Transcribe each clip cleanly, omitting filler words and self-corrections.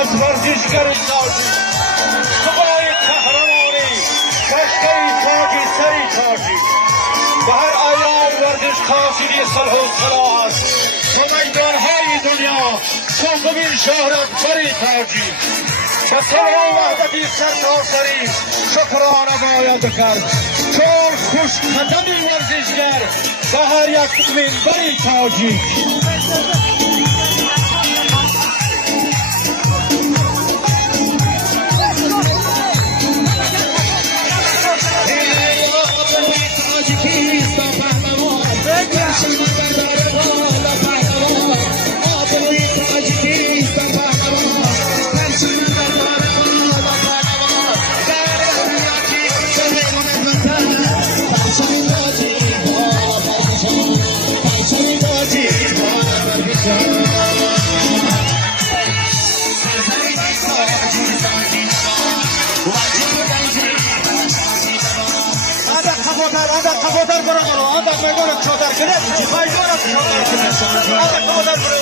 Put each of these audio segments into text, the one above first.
از ورزشگران نازی سوای قهرمانی کشتی تاجی سری تاجی به هر ایام ورزش قاصدی صلح و صلاح است تو میدانهای دنیا چندمین شهرت سری تاجی به صلح و وحدتی سرتاسری شکرانه باید کرد چون خوش قدمی ورزشگر به هر یک منبری تاجی قفوتر برو آندا میگوره چادر کنه پایجورا چادر کنه آندا قفوتر برو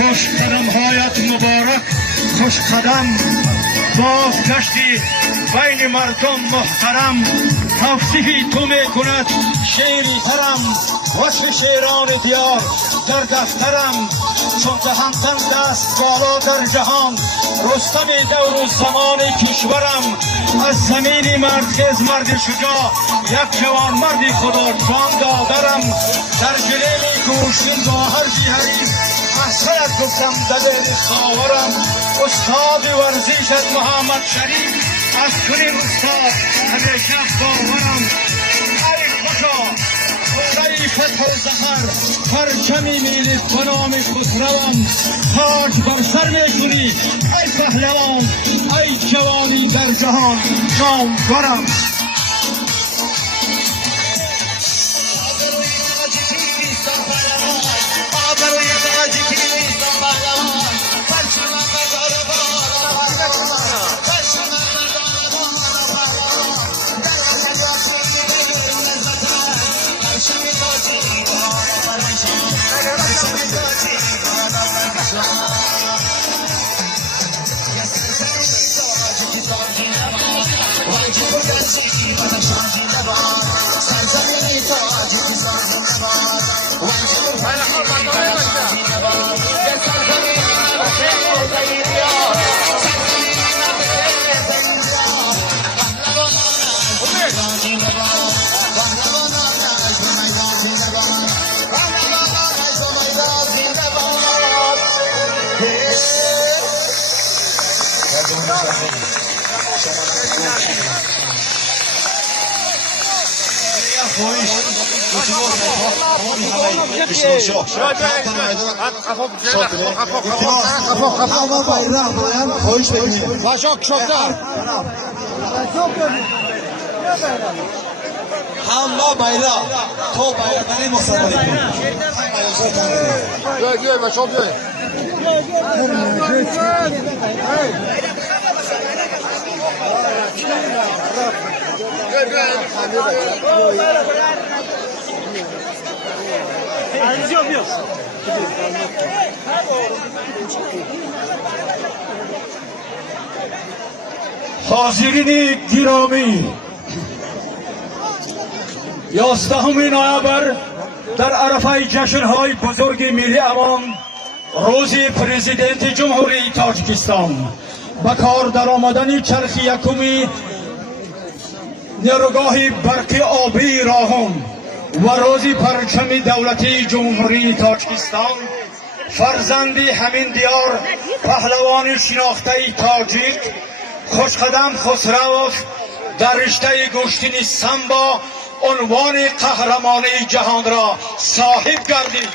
خوش قدم هایت مبارک خوش قدم باز گشتی بین مردم محترم توصیفی تو می کند شعری ترم وصف شیران دیار در دفترم چون تهمتن دست بالا در جهان رستم دور و زمان کشورم از زمین مردخیز مرد شجاع یک جوان مردی خدا جان دادرم در جلیل کوشتن با هر حریف احسنت گفتم دلیل خاورم استاد ورزشت محمد شریف از کنین استاد همیشه باورم ای خدا خدای فتح و زهر پرچمی میلید به نام خسروم تاج بر سر میکنی ای پهلوان ای جوانی در جهان نامورم همه bayrak تو bayrakları مصادره کن گوی بچه بیای حاضرین گرامی 11 نوامبر در عرفه جشن‌های بزرگ ملی امان روز پرزیدنت جمهوری تاجیکستان به کار درآمدن چرخ یکمی نیروگاه برق آبی راهان و روز پرچم دولتی جمهوری تاجیکستان فرزند همین دیار پهلوان شناخته تاجیک خوشقدم خسرو در رشته گشتین سامبا عنوان قهرمانی جهان را صاحب گردید.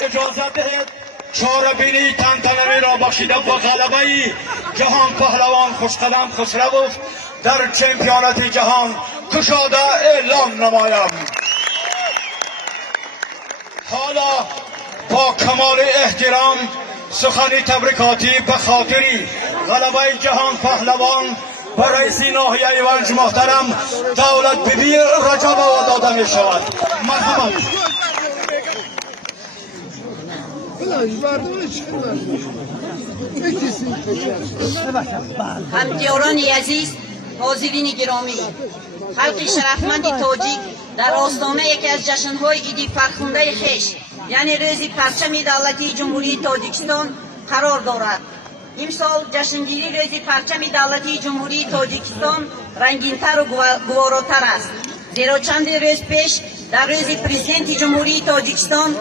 اجازه دهید چاره‌بینی تنتنوی را بخشیده با غلبه جهان پهلوان خوشقدم خسروف در چمپیونات جهان کشاده اعلام نمایم. حالا با کمال احترام سخنی تبریکاتی به خاطری غلبه جهان پهلوان به رئیس ناحیه ونج محترم دولت بیبی رجب داده می شود. مرحمت. همکاران عزیز، حاضرین گرامی، خلق شرفمند تاجیک در آستانه یکی از جشن‌های عید فرخنده خویش یعنی روز پرچم دولتی جمهوری تاجیکستان قرار دارد. امسال جشنگیری روز پرچم دولتی جمهوری تاجیکستان رنگین‌تر و گواراتر است، زیرا چند روز پیش در روز پرزیدنت جمهوری تاجیکستان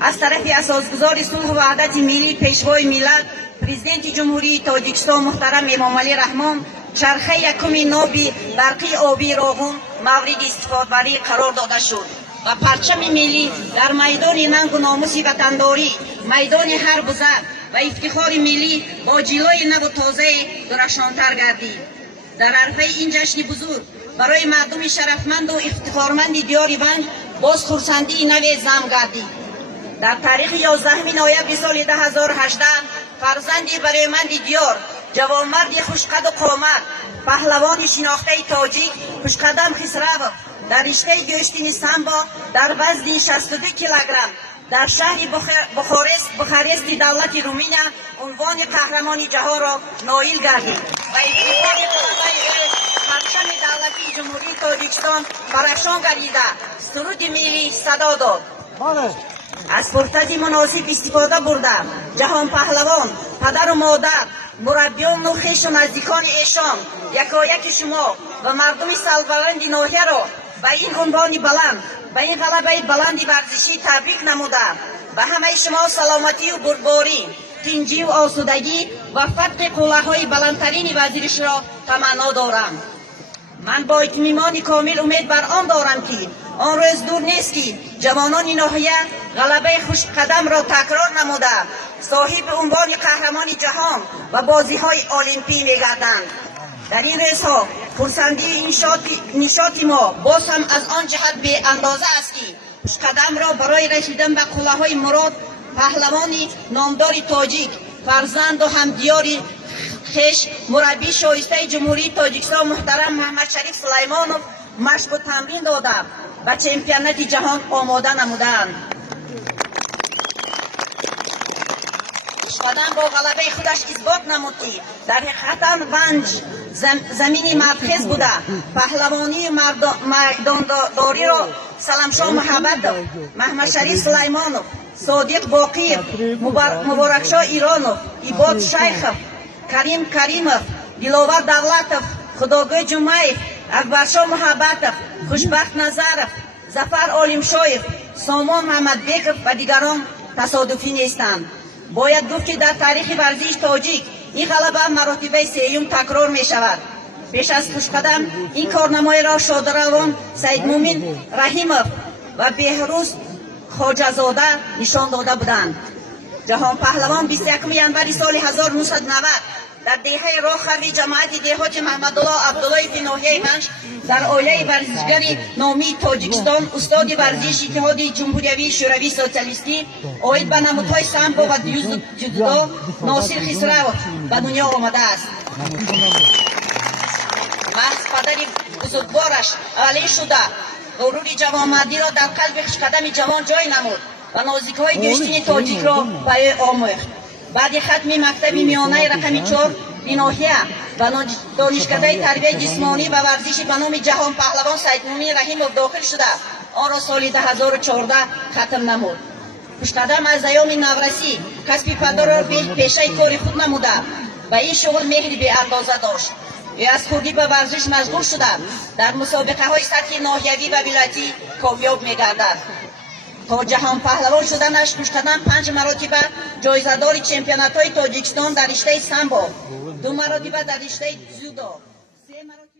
از طرف اساسگزار صلح و وحدت ملی پیشوای ملت پرزیدنت جمهوری تاجیکستان محترم امامعلی رحمان چرخه یکم ناب برقی آبی راغون مورد استفاده قرار داده شد و پرچم ملی در میدان ننگ و ناموس وطنداری، میدان هر بزرگ و افتخار ملی با جلوه نو و تازه درخشانتر گردید. در عرفه این جشن بزرگ برای مردم شرفمند و افتخارمند دیار ونج باز خرسندی نوی زم گردید. در تاریخ 11 نوامبر سال 2018 فرزندی برومند دیار، جوانمرد خوشقد و قامت، پهلوان شناخته تاجیک خوشقدم خسرو در رشته گشتین سامبو در وزن 62 کیلوگرم در شهر بخارست دولت رومانیا عنوان قهرمانی جهان را نایل گردید و افتخار پرچم دولتی جمهوری تاجیکستان برافشان گردیده سرود ملی صدا داد. از فرصت مناسب استفاده برده جهان پهلوان، پدر و مادر، مربیان و خویش و نزدیکان ایشان، یکایک شما و مردم سربلند ناحیه را به این عنوان بلند، به این غلبه بلند ورزشی تبریک نموده و همه شما سلامتی و بردباری، تنجی و آسودگی و فتح قله‌های بلندترین وزیرش را تمنا دارم. من با اطمینان کامل امید بر آن دارم که آن روز دور نیست که جوانان ناحیه غلبه خوش قدم را تکرار نموده صاحب عنوان قهرمان جهان و بازی‌های المپی می‌گردند. در این روزها خرسندی نشاط ما باز هم از آن جهت به اندازه است که خوش قدم را برای رسیدن به قله‌های مراد پهلوانی نامدار تاجیک، فرزند و همدیاری خویش مربی شایسته جمهوری تاجیکستان محترم محمد شریف سلیمانوف مشق و تمرین داده و چمپیونات جهان آماده نمودند. خوشقدم با غلبه خودش اثبات نمود که در حقیقت ونج زمین مردخیز بوده. پهلوانی میدانداری را سلامشاه محبت محمد شریف سلیمانوف، صادق باقی، مبارکشاه ایرانوف، عباد شیخ، کریم کریموف، دلاور دولتوف، خداگوی جمعیف، اکبرشاه محبتوف، خوشبخت نظرف، ظفر عالمشاهیف، سامان محمد بیکوف و دیگران تصادفی نیستند. باید گفت که در تاریخ ورزش تاجیک این غلبه مراتب سوم تکرار می شود. پیش از خوشقدم این کارنمای را شادروان سید مومن رحیموف و بهروز خواجه‌زاده نشان داده بودند. جهان پهلوان 21 ژانویه سال 1990 در دهه راهخوی جماعت دهات محمدالله عبدالله فی ناحیه ونج در عائله ورزشگر نامی تاجیکستان استاد ورزش اتحاد جمهوری شوروی سوسیالیستی عاید به نمودهای سامبو و جودو ناصر خسرو به دنیا آمده است. محض پدر بزرگوارش علی شده غرور جوانمردی را در قلب خوشقدم جوان جای نمود و نازک‌های گشتین تاجیک را به او آموخت. بعد ختم مکتب میانه رقم 4 بناهیه و دانشکده تربیت جسمانی و ورزش به نام جهان پهلوان سید مومن رحیموف داخل شده آن را سال 2014 ختم نمود. خوشقدم از ایام نورسی کسب پدر را پیشه کار خود نموده و این شغل مهری به اندازه داشت. او از خودی به ورزش مشغول شده در مسابقه های سطح ناحیوی و ولایتی کامیاب می‌گردد. تا جهان پهلوان شدنش خوشقدم 5 مرتبه جایزه‌دار چمپیونات‌های تاجیکستان در رشته سامبو، 2 مرتبه در رشته جودو، 3 مرتبه